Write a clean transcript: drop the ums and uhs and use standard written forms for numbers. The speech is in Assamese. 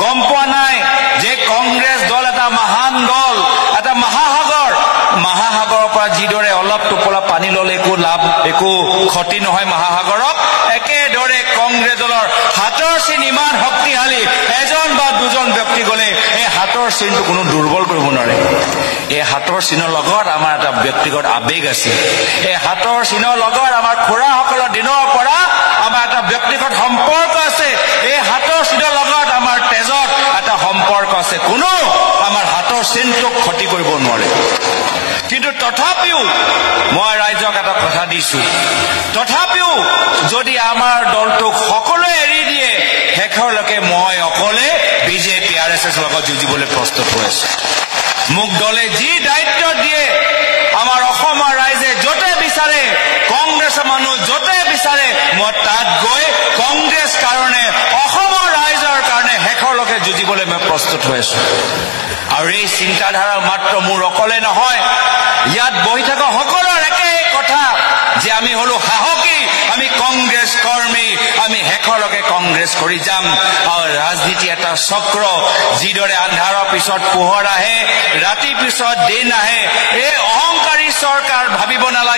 গম পোৱা নাই যে কংগ্ৰেছ দল এটা মহান দল, এটা মহাসাগৰৰ পৰা যিদৰে অলপ টোপোলা পানী ললে একো ক্ষতি নহয় মহাসাগৰক, একেদৰে কংগ্ৰেছ দলৰ হাতৰ চিন ইমান শক্তিশালী, এজন বা দুজন ব্যক্তি গলে এই হাতৰ চিনটো কোনো দুৰ্বল কৰিব নোৱাৰে। এই হাতৰ চিনৰ লগত আমাৰ এটা ব্যক্তিগত আবেগ আছে। এই হাতৰ চিনৰ লগত আমাৰ খুৰাসকলৰ দিনৰ পৰা আমাৰ এটা ব্যক্তিগত সম্পৰ্ক আছে। এই হাতৰ চিনৰ লগত আমাৰ তেজত এটা সম্পৰ্ক আছে। কোনো আমাৰ হাতৰ চিনটোক ক্ষতি কৰিব নোৱাৰে। কিন্তু তথাপিও মই ৰাইজক এটা কথা দিছো, তথাপিও যদি আমাৰ দলটোক সকলোৱে এৰি দিয়ে, শেষৰলৈকে মই অকলে বিজেপি RSS লগত যুঁজিবলৈ প্ৰস্তুত হৈ আছো। মোক দলে যি দায়িত্ব দিয়ে, আমাৰ অসমৰ ৰাইজে য'তে বিচাৰে, কংগ্ৰেছৰ মানুহ য'তে বিচাৰে, মই তাত গৈ কংগ্ৰেছ কাৰণে, অসমৰ ৰাইজৰ কাৰণে শেষৰলৈকে যুঁজিবলৈ মই প্ৰস্তুত হৈ আছো। আৰু এই চিন্তাধাৰা মাত্ৰ মোৰ অকলে নহয়, ইয়াত বহি থকা সকলোৰ একে কথা যে আমি হলো সাহসী, আমি কংগ্ৰেছ কৰ্মী, আমি শেষৰলৈকে কংগ্ৰেছ কৰি যাম। আৰু ৰাজনীতি এটা চক্ৰ, যিদৰে আন্ধাৰৰ পিছত পোহৰ আহে, ৰাতিৰ পিছত দিন আহে। এই অহংকাৰী চৰকাৰ ভাবিব নালাগে